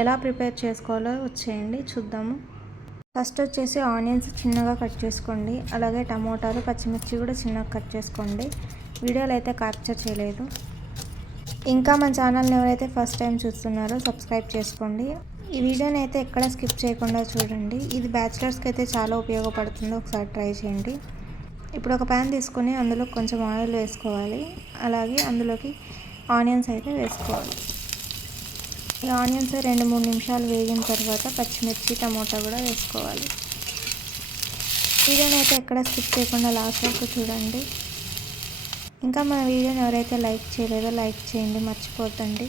ఎలా ప్రిపేర్ చేసుకోవాలో వచ్చేయండి చూద్దాము. ఫస్ట్ వచ్చేసి ఆనియన్స్ చిన్నగా కట్ చేసుకోండి. అలాగే టమోటాలు, పచ్చిమిర్చి కూడా చిన్నగా కట్ చేసుకోండి. వీడియోలో అయితే క్యాప్చర్ చేయలేదు. ఇంకా మన ఛానల్ని ఎవరైతే ఫస్ట్ టైం చూస్తున్నారో సబ్స్క్రైబ్ చేసుకోండి. ఈ వీడియోని అయితే ఎక్కడ స్కిప్ చేయకుండా చూడండి. ఇది బ్యాచిలర్స్కి అయితే చాలా ఉపయోగపడుతుంది. ఒకసారి ట్రై చేయండి. ఇప్పుడు ఒక ప్యాన్ తీసుకొని అందులో కొంచెం ఆయిల్ వేసుకోవాలి. అలాగే అందులోకి ఆనియన్స్ అయితే వేసుకోవాలి. ఈ ఆనియన్స్ 2-3 నిమిషాలు వేగిన తర్వాత పచ్చిమిర్చి, టమోటా కూడా వేసుకోవాలి. వీడియోని అయితే ఎక్కడ స్కిప్ చేయకుండా లాస్ట్ వరకు చూడండి. ఇంకా మన వీడియోని ఎవరైతే లైక్ చేయలేదో లైక్ చేయండి, మర్చిపోతండి.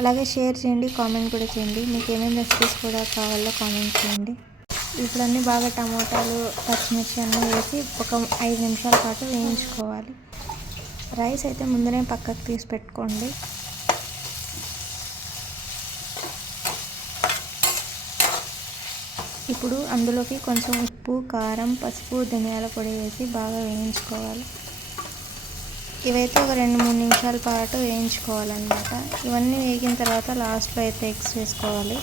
అలాగే షేర్ చేయండి, కామెంట్ కూడా చేయండి. మీకు ఏమేమి రెసిపీస్ కూడా కావాలో కామెంట్ చేయండి. ఇప్పుడు అన్నీ బాగా టమోటాలు, పచ్చిమిర్చి అన్నీ వేసి ఒక 5 నిమిషాల పాటు వేయించుకోవాలి. రైస్ అయితే ముందునే పక్కకు తీసి పెట్టుకోండి. ఇప్పుడు అందులోకి కొంచెం ఉప్పు, కారం, పసుపు, ధనియాల పొడి వేసి బాగా వేయించుకోవాలి. ఇవైతే ఒక 2-3 నిమిషాల పాటు వేయించుకోవాలన్నమాట. ఇవన్నీ వేగిన తర్వాత లాస్ట్లో అయితే ఎగ్స్ వేసుకోవాలి.